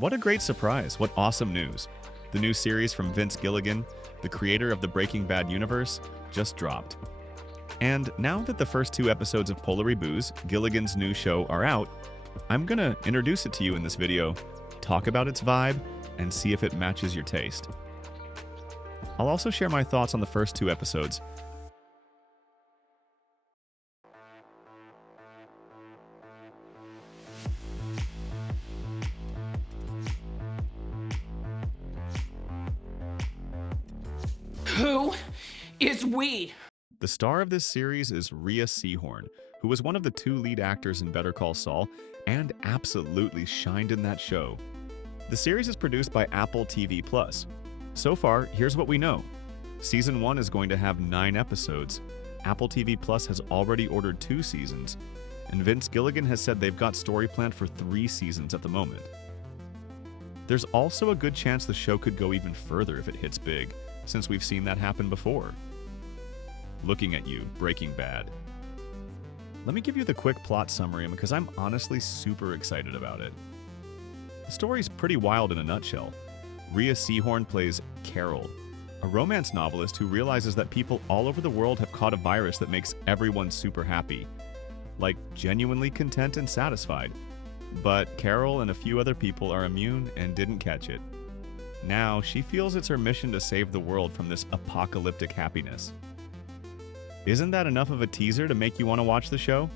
What a great surprise. What awesome news. The new series from Vince Gilligan, the creator of the Breaking Bad universe, just dropped. And now that the first 2 episodes of Pluribus, Gilligan's new show, are out, I'm gonna introduce it to you in this video, talk about its vibe, and see if it matches your taste. I'll also share my thoughts on the first 2 episodes. Who is we? The star of this series is Rhea Seehorn, who was one of the 2 lead actors in Better Call Saul and absolutely shined in that show. The series is produced by Apple TV+. So far, here's what we know. Season 1 is going to have 9 episodes. Apple TV+ has already ordered 2 seasons, and Vince Gilligan has said they've got story planned for 3 seasons at the moment. There's also a good chance the show could go even further if it hits big, since we've seen that happen before. Looking at you, Breaking Bad. Let me give you the quick plot summary because I'm honestly super excited about it. The story's pretty wild in a nutshell. Rhea Seehorn plays Carol, a romance novelist who realizes that people all over the world have caught a virus that makes everyone super happy, like genuinely content and satisfied. But Carol and a few other people are immune and didn't catch it. Now, she feels it's her mission to save the world from this apocalyptic happiness. Isn't that enough of a teaser to make you want to watch the show?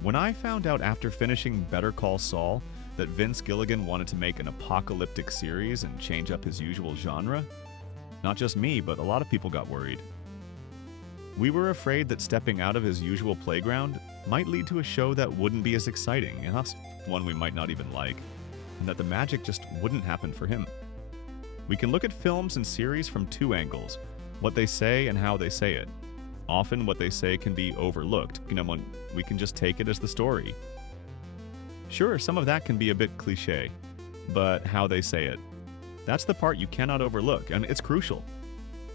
When I found out after finishing Better Call Saul that Vince Gilligan wanted to make an apocalyptic series and change up his usual genre, not just me, but a lot of people got worried. We were afraid that stepping out of his usual playground might lead to a show that wouldn't be as exciting, and thus one we might not even like, and that the magic just wouldn't happen for him. We can look at films and series from 2 angles, what they say and how they say it. Often what they say can be overlooked, when we can just take it as the story. Sure, some of that can be a bit cliche, but how they say it, that's the part you cannot overlook, and it's crucial.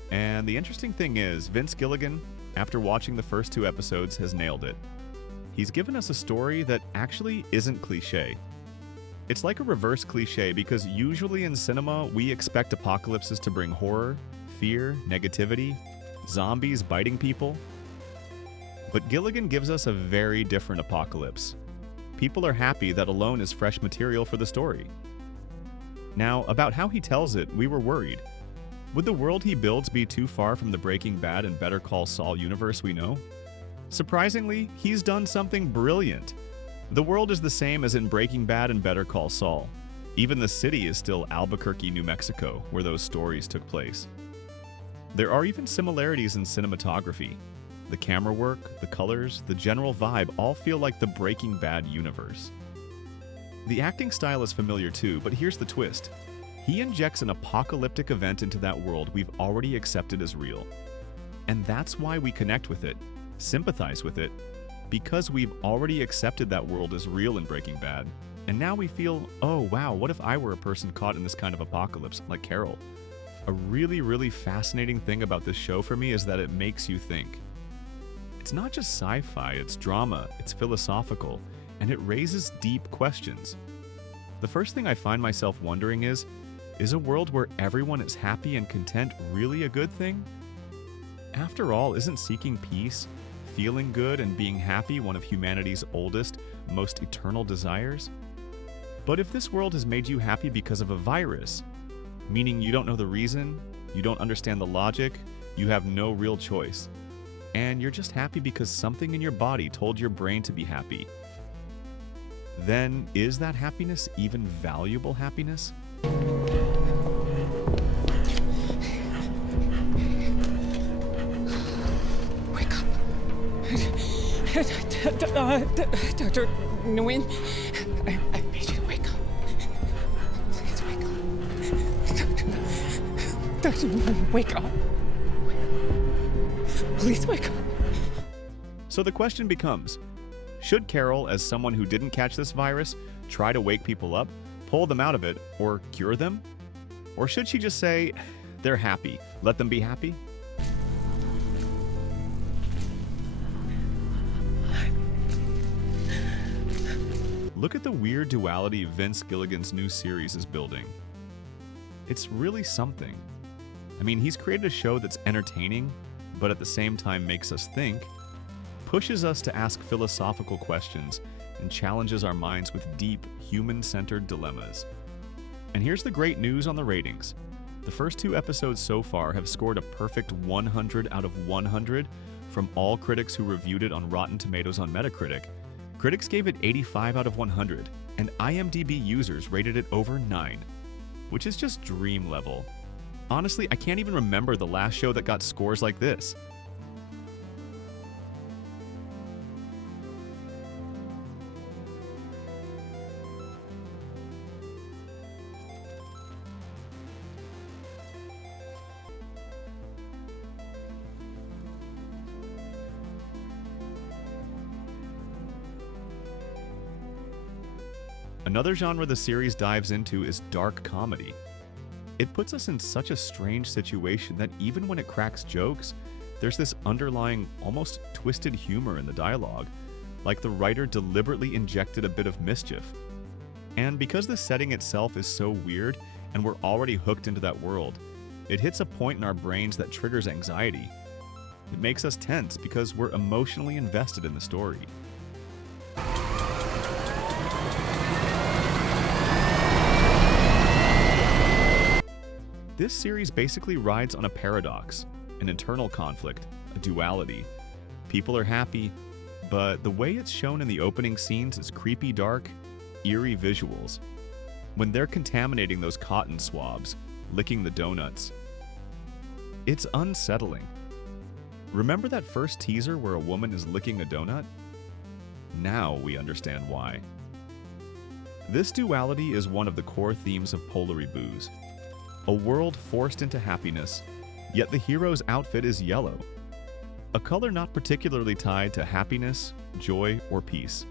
And the interesting thing is, Vince Gilligan, after watching the first 2 episodes, has nailed it. He's given us a story that actually isn't cliche. It's like a reverse cliche because usually in cinema, we expect apocalypses to bring horror, fear, negativity, zombies biting people. But Gilligan gives us a very different apocalypse. People are happy that alone is fresh material for the story. Now, about how he tells it, we were worried. Would the world he builds be too far from the Breaking Bad and Better Call Saul universe we know? Surprisingly, he's done something brilliant. The world is the same as in Breaking Bad and Better Call Saul. Even the city is still Albuquerque, New Mexico, where those stories took place. There are even similarities in cinematography. The camera work, the colors, the general vibe all feel like the Breaking Bad universe. The acting style is familiar too, but here's the twist. He injects an apocalyptic event into that world we've already accepted as real. And that's why we connect with it, sympathize with it, because we've already accepted that world as real in Breaking Bad. And now we feel, oh wow, what if I were a person caught in this kind of apocalypse, like Carol? A really fascinating thing about this show for me is that it makes you think. It's not just sci-fi, it's drama, it's philosophical, and it raises deep questions. The first thing I find myself wondering is a world where everyone is happy and content really a good thing? After all, isn't seeking peace, feeling good, and being happy one of humanity's oldest, most eternal desires? But if this world has made you happy because of a virus, meaning you don't know the reason, you don't understand the logic, you have no real choice, and you're just happy because something in your body told your brain to be happy, then is that happiness even valuable happiness? Wake up. Dr. Nguyen, I made you wake up. Please wake up. Dr. Nguyen, wake up. Please wake up. So the question becomes, should Carol, as someone who didn't catch this virus, try to wake people up, pull them out of it, or cure them? Or should she just say, they're happy, let them be happy? Look at the weird duality Vince Gilligan's new series is building. It's really something. I mean, he's created a show that's entertaining, but at the same time makes us think, pushes us to ask philosophical questions, and challenges our minds with deep, human-centered dilemmas. And here's the great news on the ratings. The first 2 episodes so far have scored a perfect 100 out of 100 from all critics who reviewed it on Rotten Tomatoes on Metacritic. Critics gave it 85 out of 100, and IMDb users rated it over 9, which is just dream level. Honestly, I can't even remember the last show that got scores like this. Another genre the series dives into is dark comedy. It puts us in such a strange situation that even when it cracks jokes, there's this underlying, almost twisted humor in the dialogue, like the writer deliberately injected a bit of mischief. And because the setting itself is so weird and we're already hooked into that world, it hits a point in our brains that triggers anxiety. It makes us tense because we're emotionally invested in the story. This series basically rides on a paradox, an internal conflict, a duality. People are happy, but the way it's shown in the opening scenes is creepy dark, eerie visuals. When they're contaminating those cotton swabs, licking the donuts, it's unsettling. Remember that first teaser where a woman is licking a donut? Now we understand why. This duality is one of the core themes of Pluribus. A world forced into happiness, yet the hero's outfit is yellow. A color not particularly tied to happiness, joy, or peace.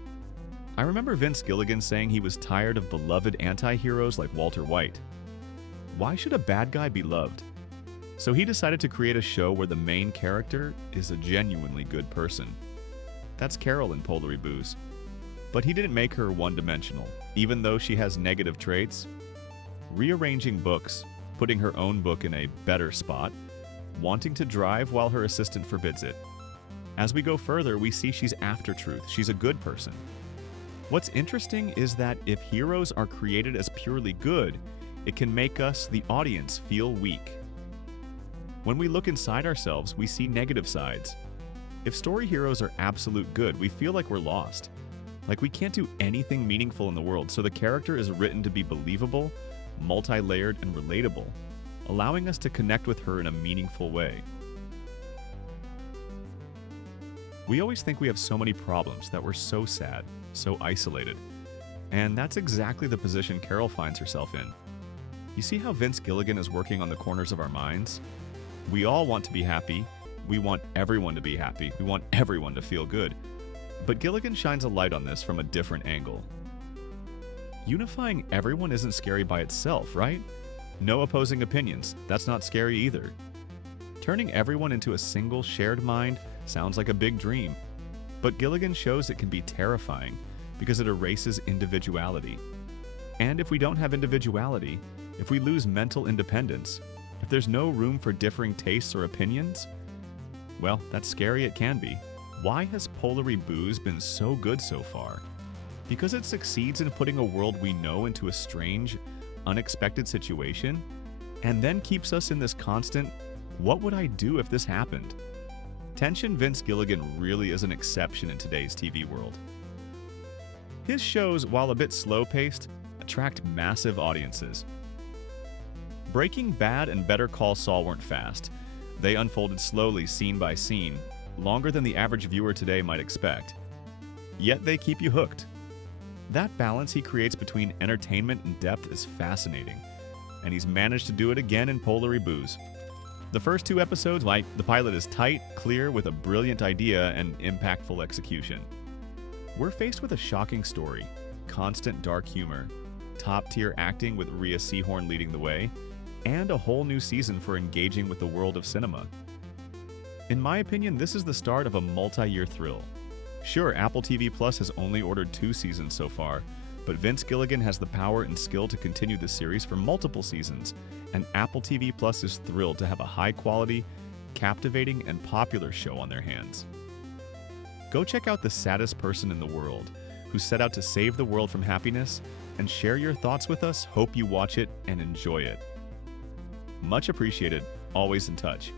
I remember Vince Gilligan saying he was tired of beloved anti-heroes like Walter White. Why should a bad guy be loved? So he decided to create a show where the main character is a genuinely good person. That's Carol in Pluribus. But he didn't make her one-dimensional, even though she has negative traits. Rearranging books, putting her own book in a better spot, wanting to drive while her assistant forbids it. As we go further, we see she's after truth. She's a good person. What's interesting is that if heroes are created as purely good, it can make us, the audience, feel weak. When we look inside ourselves, we see negative sides. If story heroes are absolute good, we feel like we're lost. Like we can't do anything meaningful in the world, so the character is written to be believable, multi-layered, and relatable, allowing us to connect with her in a meaningful way. We always think we have so many problems, that we're so sad, so isolated. And that's exactly the position Carol finds herself in. You see how Vince Gilligan is working on the corners of our minds? We all want to be happy. We want everyone to be happy. We want everyone to feel good. But Gilligan shines a light on this from a different angle. Unifying everyone isn't scary by itself, right? No opposing opinions. That's not scary either. Turning everyone into a single shared mind sounds like a big dream. But Gilligan shows it can be terrifying because it erases individuality. And if we don't have individuality, if we lose mental independence, if there's no room for differing tastes or opinions, well, that's scary it can be. Why has Pluribus been so good so far? Because it succeeds in putting a world we know into a strange, unexpected situation, and then keeps us in this constant, what would I do if this happened? Tension Vince Gilligan really is an exception in today's TV world. His shows, while a bit slow-paced, attract massive audiences. Breaking Bad and Better Call Saul weren't fast. They unfolded slowly, scene by scene, longer than the average viewer today might expect. Yet they keep you hooked. That balance he creates between entertainment and depth is fascinating, and he's managed to do it again in Pluribus. The first 2 episodes, the pilot is tight, clear, with a brilliant idea and impactful execution. We're faced with a shocking story, constant dark humor, top-tier acting with Rhea Seehorn leading the way, and a whole new season for engaging with the world of cinema. In my opinion, this is the start of a multi-year thrill. Sure, Apple TV Plus has only ordered 2 seasons so far, But Vince Gilligan has the power and skill to continue the series for multiple seasons, and Apple TV Plus is thrilled to have a high-quality, captivating, and popular show on their hands. Go check out The Saddest Person in the World, who set out to save the world from happiness, and share your thoughts with us. Hope you watch it and enjoy it. Much appreciated. Always in touch.